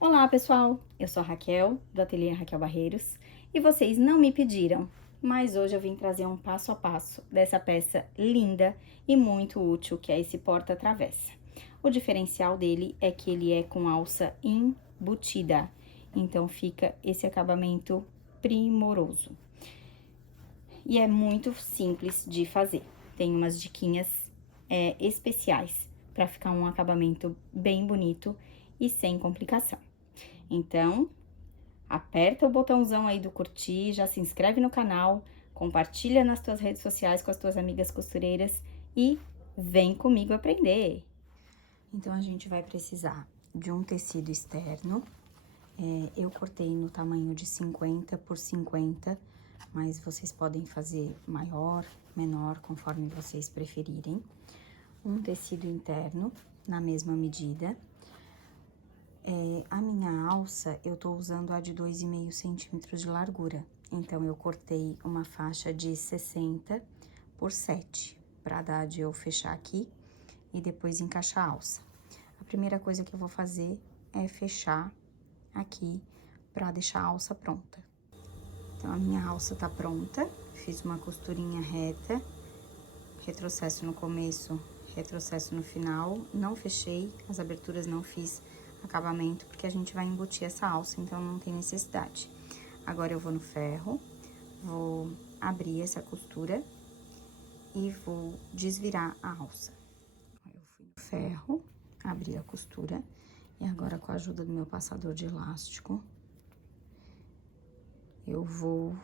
Olá, pessoal! Eu sou a Raquel, do Ateliê Raquel Barreiros, e vocês não me pediram, mas hoje eu vim trazer um passo a passo dessa peça linda e muito útil, que é esse porta-travessa. O diferencial dele é que ele é com alça embutida, então fica esse acabamento primoroso. E é muito simples de fazer. Tem umas diquinhas especiais para ficar um acabamento bem bonito e sem complicação. Então, aperta o botãozão aí do curtir, já se inscreve no canal, compartilha nas tuas redes sociais com as tuas amigas costureiras e vem comigo aprender. Então, a gente vai precisar de um tecido externo. Eu cortei no tamanho de 50 por 50, mas vocês podem fazer maior, menor, conforme vocês preferirem. Um tecido interno na mesma medida. A minha alça, eu tô usando a de 2,5 centímetros de largura. Então, eu cortei uma faixa de 60 por 7, pra dar de eu fechar aqui e depois encaixar a alça. A primeira coisa que eu vou fazer é fechar aqui pra deixar a alça pronta. Então, a minha alça tá pronta, fiz uma costurinha reta, retrocesso no começo, retrocesso no final, não fechei, as aberturas não fiz acabamento, porque a gente vai embutir essa alça, então não tem necessidade. Agora, eu vou no ferro, vou abrir essa costura e vou desvirar a alça. Eu fui no ferro, abri a costura, e agora, com a ajuda do meu passador de elástico, eu vou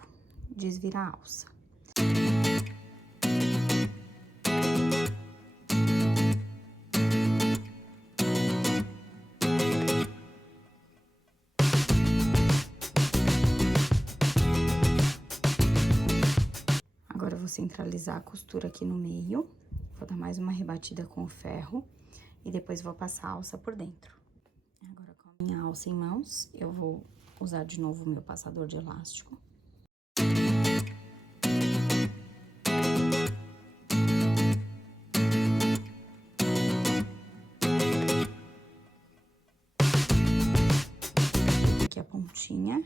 desvirar a alça. Agora, eu vou centralizar a costura aqui no meio, vou dar mais uma rebatida com o ferro e depois vou passar a alça por dentro. Agora, com a minha alça em mãos, eu vou usar de novo o meu passador de elástico. Aqui a pontinha.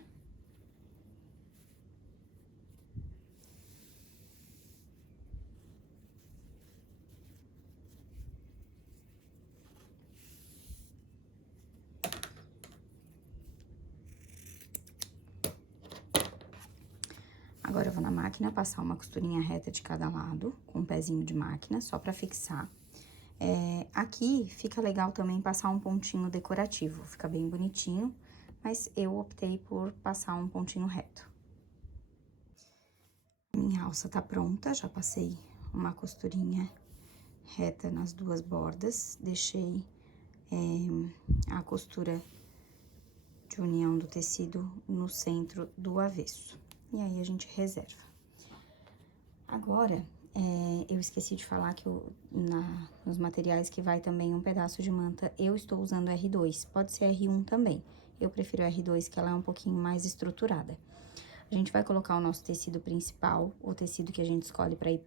Agora, eu vou na máquina passar uma costurinha reta de cada lado, com um pezinho de máquina, só pra fixar. Aqui, fica legal também passar um pontinho decorativo, fica bem bonitinho, mas eu optei por passar um pontinho reto. Minha alça tá pronta, já passei uma costurinha reta nas duas bordas, deixei a costura de união do tecido no centro do avesso. E aí, a gente reserva. Agora, eu esqueci de falar que nos materiais que vai também um pedaço de manta, eu estou usando R2, pode ser R1 também. Eu prefiro R2, que ela é um pouquinho mais estruturada. A gente vai colocar o nosso tecido principal, o tecido que a gente escolhe pra ir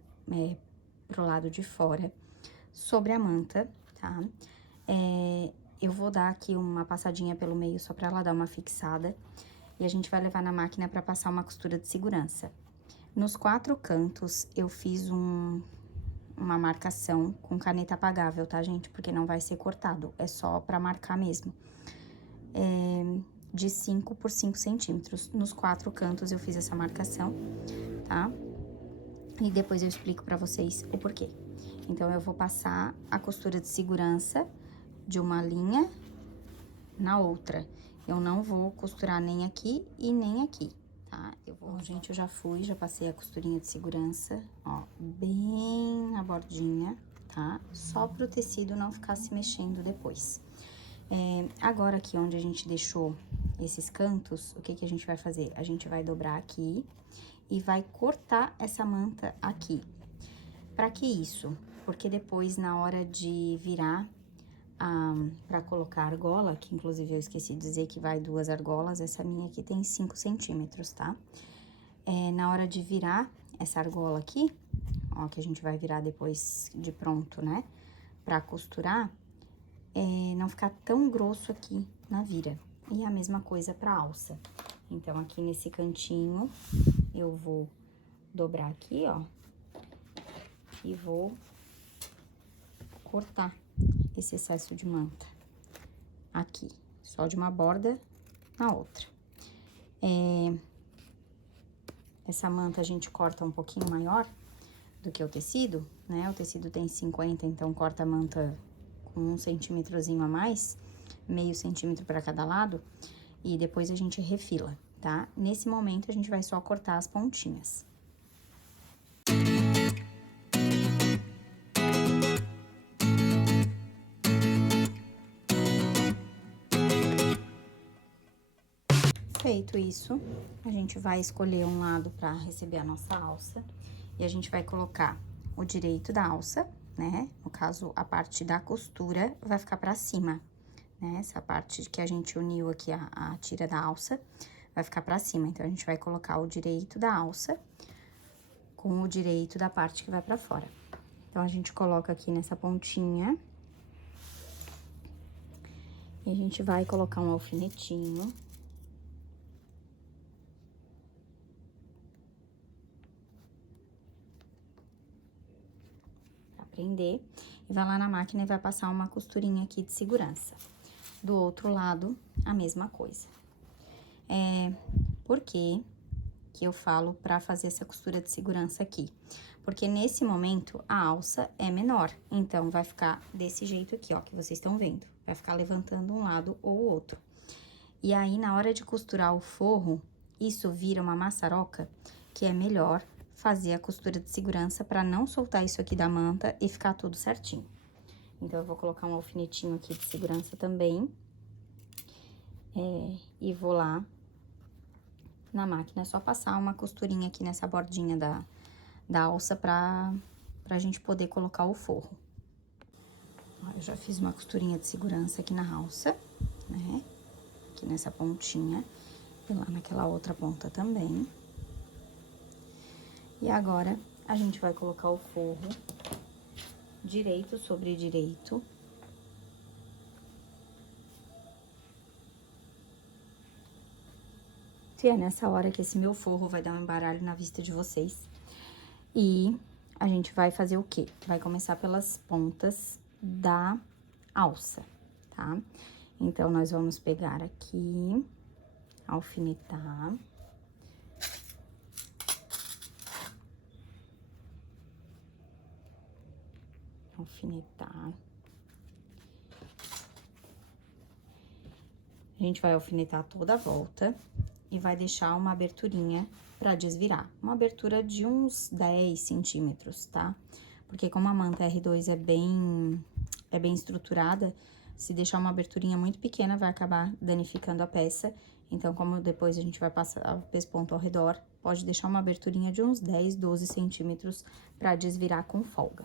pro lado de fora, sobre a manta, tá? Eu vou dar aqui uma passadinha pelo meio, só pra ela dar uma fixada. E a gente vai levar na máquina pra passar uma costura de segurança. Nos 4 cantos, eu fiz uma marcação com caneta apagável, tá, gente? Porque não vai ser cortado, é só pra marcar mesmo. De 5 por 5 centímetros. Nos 4 cantos, eu fiz essa marcação, tá? E depois eu explico pra vocês o porquê. Então, eu vou passar a costura de segurança de uma linha na outra. Eu não vou costurar nem aqui e nem aqui, tá? Bom, gente, eu já passei a costurinha de segurança, ó, bem na bordinha, tá? Só pro tecido não ficar se mexendo depois. Agora, aqui onde a gente deixou esses cantos, o que que a gente vai fazer? A gente vai dobrar aqui e vai cortar essa manta aqui. Pra que isso? Porque depois, na hora de virar pra colocar a argola, que inclusive eu esqueci de dizer que vai 2 argolas, essa minha aqui tem 5 centímetros, tá? Na hora de virar essa argola aqui, ó, que a gente vai virar depois de pronto, né? Pra costurar, não ficar tão grosso aqui na vira. E a mesma coisa pra alça. Então, aqui nesse cantinho, eu vou dobrar aqui, ó. E vou cortar esse excesso de manta aqui, só de uma borda na outra. Essa manta a gente corta um pouquinho maior do que o tecido, né? O tecido tem 50, então corta a manta com 1 centímetrozinho a mais, meio centímetro para cada lado, e depois a gente refila, tá? Nesse momento, a gente vai só cortar as pontinhas. Feito isso, a gente vai escolher um lado para receber a nossa alça e a gente vai colocar o direito da alça, né? No caso, a parte da costura vai ficar para cima, né? Essa parte que a gente uniu aqui a tira da alça vai ficar para cima. Então, a gente vai colocar o direito da alça com o direito da parte que vai para fora. Então, a gente coloca aqui nessa pontinha e a gente vai colocar um alfinetinho. Prender, e vai lá na máquina e vai passar uma costurinha aqui de segurança. Do outro lado, a mesma coisa. Por que eu falo pra fazer essa costura de segurança aqui? Porque nesse momento, a alça é menor, então vai ficar desse jeito aqui, ó, que vocês estão vendo. Vai ficar levantando um lado ou o outro. E aí, na hora de costurar o forro, isso vira uma maçaroca, que é melhor fazer a costura de segurança para não soltar isso aqui da manta e ficar tudo certinho. Então, eu vou colocar um alfinetinho aqui de segurança também. E vou lá na máquina, é só passar uma costurinha aqui nessa bordinha da alça pra gente poder colocar o forro. Ó, eu já fiz uma costurinha de segurança aqui na alça, né? Aqui nessa pontinha e lá naquela outra ponta também. E agora, a gente vai colocar o forro direito sobre direito. E é nessa hora que esse meu forro vai dar um embaralho na vista de vocês. E a gente vai fazer o quê? Vai começar pelas pontas da alça, tá? Então, nós vamos pegar aqui, alfinetar. Alfinetar. A gente vai alfinetar toda a volta e vai deixar uma aberturinha pra desvirar. Uma abertura de uns 10 centímetros, tá? Porque como a manta R2 é bem estruturada, se deixar uma aberturinha muito pequena, vai acabar danificando a peça. Então, como depois a gente vai passar o pesponto ao redor, pode deixar uma aberturinha de uns 10, 12 centímetros pra desvirar com folga.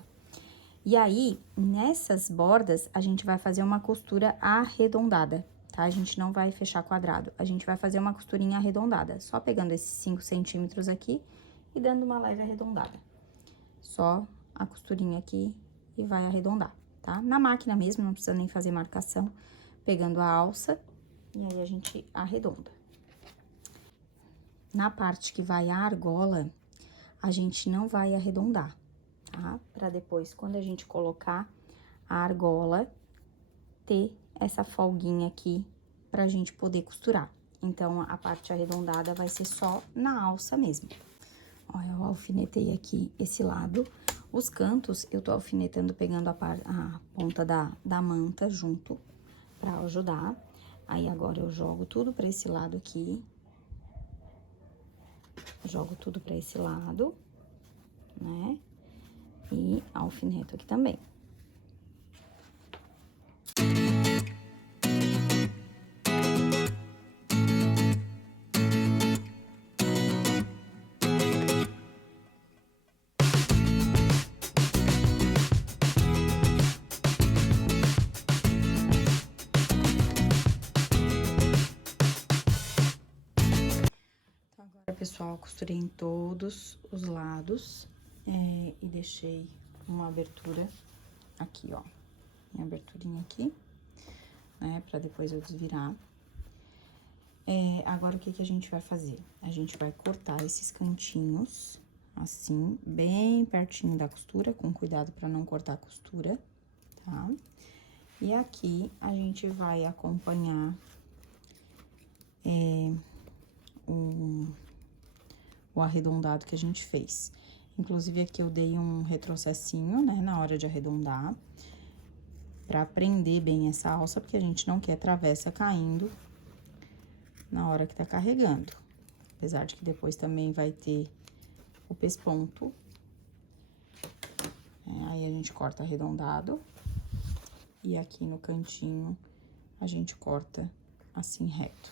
E aí, nessas bordas, a gente vai fazer uma costura arredondada, tá? A gente não vai fechar quadrado, a gente vai fazer uma costurinha arredondada, só pegando esses 5 centímetros aqui e dando uma leve arredondada. Só a costurinha aqui e vai arredondar, tá? Na máquina mesmo, não precisa nem fazer marcação, pegando a alça e aí a gente arredonda. Na parte que vai a argola, a gente não vai arredondar, tá? Pra depois, quando a gente colocar a argola, ter essa folguinha aqui pra gente poder costurar. Então, a parte arredondada vai ser só na alça mesmo. Ó, eu alfinetei aqui esse lado. Os cantos, eu tô alfinetando pegando a ponta da manta junto pra ajudar. Aí, agora, eu jogo tudo pra esse lado aqui. Jogo tudo pra esse lado, né? E alfineto aqui também. Então, agora, pessoal, costurei em todos os lados e deixei uma abertura aqui, ó. Minha aberturinha aqui, né, pra depois eu desvirar. Agora, o que que a gente vai fazer? A gente vai cortar esses cantinhos, assim, bem pertinho da costura, com cuidado pra não cortar a costura, tá? E aqui, a gente vai acompanhar o arredondado que a gente fez. Inclusive, aqui eu dei um retrocessinho, né, na hora de arredondar, pra prender bem essa alça, porque a gente não quer travessa caindo na hora que tá carregando. Apesar de que depois também vai ter o pesponto. Aí, a gente corta arredondado. E aqui no cantinho, a gente corta assim reto.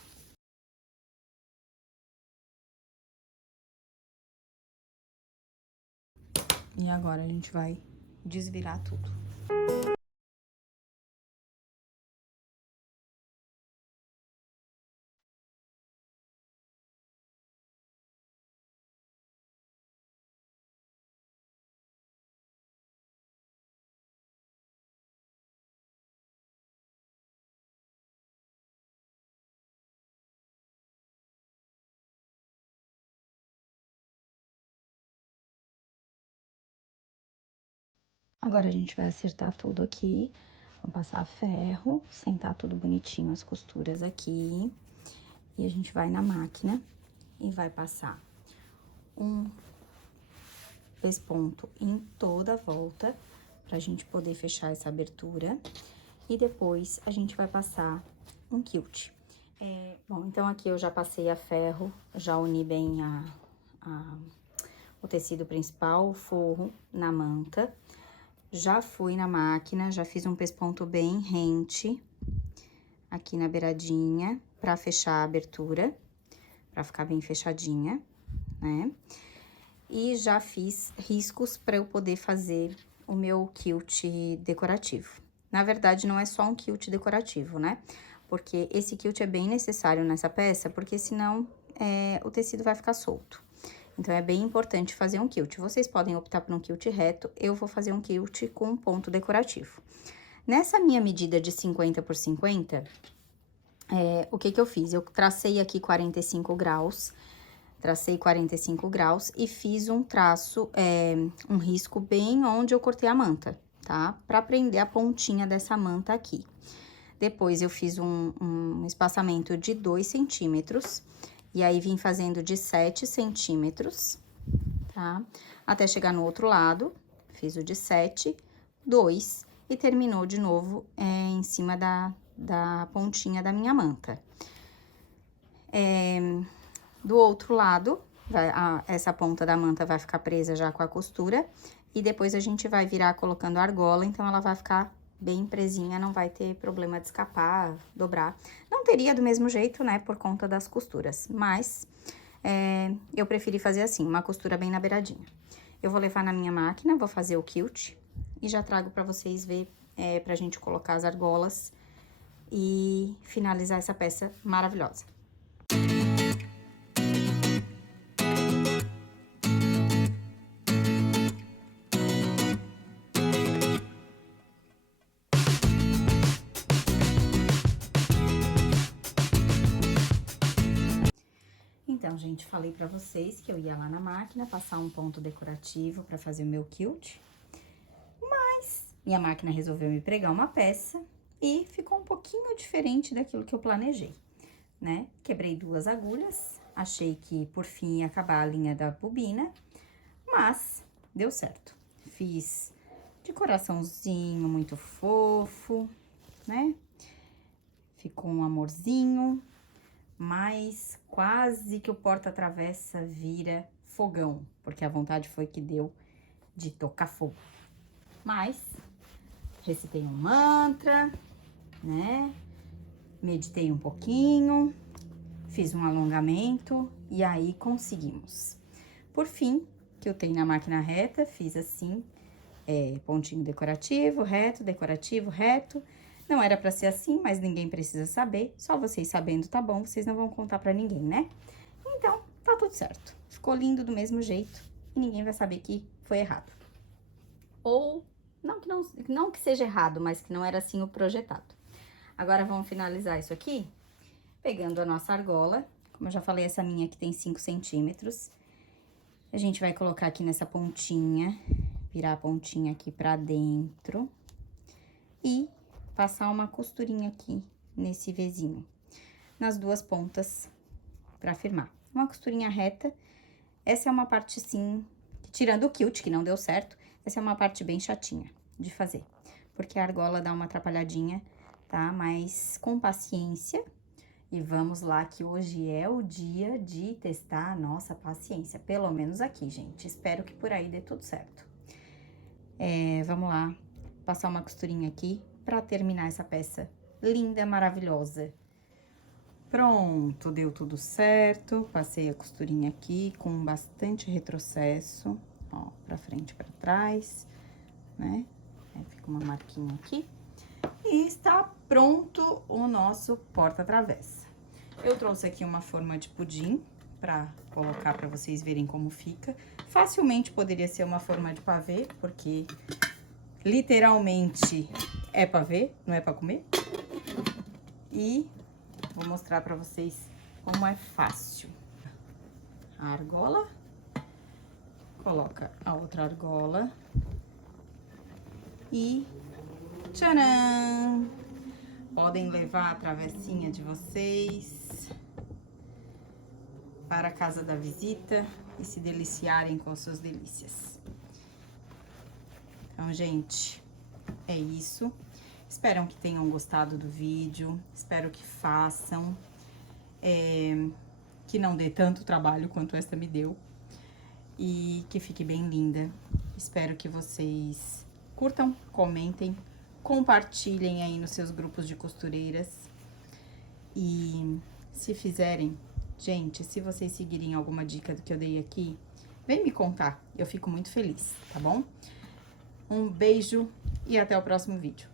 E agora, a gente vai desvirar tudo. Agora, a gente vai acertar tudo aqui. Vou passar ferro, sentar tudo bonitinho, as costuras aqui. E a gente vai na máquina e vai passar um pesponto em toda a volta, pra gente poder fechar essa abertura. E depois, a gente vai passar um quilt. Bom, então aqui eu já passei a ferro, já uni bem o tecido principal, o forro, na manta. Já fui na máquina, já fiz um pesponto bem rente aqui na beiradinha, pra fechar a abertura, pra ficar bem fechadinha, né? E já fiz riscos pra eu poder fazer o meu quilt decorativo. Na verdade, não é só um quilt decorativo, né? Porque esse quilt é bem necessário nessa peça, porque senão o tecido vai ficar solto. Então, é bem importante fazer um quilt. Vocês podem optar por um quilt reto, eu vou fazer um quilt com um ponto decorativo. Nessa minha medida de 50 por 50, o que que eu fiz? Eu tracei aqui 45 graus, e fiz um traço, um risco bem onde eu cortei a manta, tá? Pra prender a pontinha dessa manta aqui. Depois, eu fiz um espaçamento de 2 centímetros, e aí vim fazendo de 7 centímetros, tá? Até chegar no outro lado, fiz o de 7, 2, e terminou de novo em cima da pontinha da minha manta. Do outro lado, essa ponta da manta vai ficar presa já com a costura, e depois a gente vai virar colocando argola, então ela vai ficar bem presinha, não vai ter problema de escapar, dobrar. Não teria do mesmo jeito, né, por conta das costuras, mas eu preferi fazer assim, uma costura bem na beiradinha. Eu vou levar na minha máquina, vou fazer o quilt e já trago pra vocês ver, pra gente colocar as argolas e finalizar essa peça maravilhosa. Então, gente, falei pra vocês que eu ia lá na máquina passar um ponto decorativo pra fazer o meu quilt, mas minha máquina resolveu me pregar uma peça e ficou um pouquinho diferente daquilo que eu planejei, né? Quebrei 2 agulhas, achei que por fim ia acabar a linha da bobina, mas deu certo. Fiz de coraçãozinho muito fofo, né? Ficou um amorzinho. Mas quase que o porta-travessa vira fogão, porque a vontade foi que deu de tocar fogo. Mas recitei um mantra, né? Meditei um pouquinho, fiz um alongamento e aí conseguimos. Por fim, que eu tenho na máquina reta, fiz assim, pontinho decorativo, reto, decorativo, reto. Não era pra ser assim, mas ninguém precisa saber. Só vocês sabendo tá bom, vocês não vão contar pra ninguém, né? Então, tá tudo certo. Ficou lindo do mesmo jeito e ninguém vai saber que foi errado. Ou, não que seja errado, mas que não era assim o projetado. Agora, vamos finalizar isso aqui Pegando a nossa argola, como eu já falei, essa minha aqui tem 5 centímetros. A gente vai colocar aqui nessa pontinha, virar a pontinha aqui pra dentro e passar uma costurinha aqui nesse Vzinho, nas duas pontas pra firmar. Uma costurinha reta. Essa é uma parte, sim, tirando o quilt, que não deu certo, essa é uma parte bem chatinha de fazer, porque a argola dá uma atrapalhadinha, tá? Mas com paciência. E vamos lá, que hoje é o dia de testar a nossa paciência. Pelo menos aqui, gente. Espero que por aí dê tudo certo. Vamos lá, passar uma costurinha aqui pra terminar essa peça linda, maravilhosa. Pronto, deu tudo certo. Passei a costurinha aqui com bastante retrocesso, ó, pra frente e pra trás, né? Aí fica uma marquinha aqui. E está pronto o nosso porta-travessa. Eu trouxe aqui uma forma de pudim pra colocar pra vocês verem como fica. Facilmente poderia ser uma forma de pavê, porque literalmente é pavê, não é pra comer. E vou mostrar pra vocês como é fácil. A argola, coloca a outra argola e tcharam! Podem levar a travessinha de vocês para a casa da visita e se deliciarem com suas delícias. Então, gente, é isso. Espero que tenham gostado do vídeo. Espero que façam. Que não dê tanto trabalho quanto esta me deu. E que fique bem linda. Espero que vocês curtam, comentem, compartilhem aí nos seus grupos de costureiras. E se fizerem, gente, se vocês seguirem alguma dica do que eu dei aqui, vem me contar. Eu fico muito feliz, tá bom? Um beijo e até o próximo vídeo.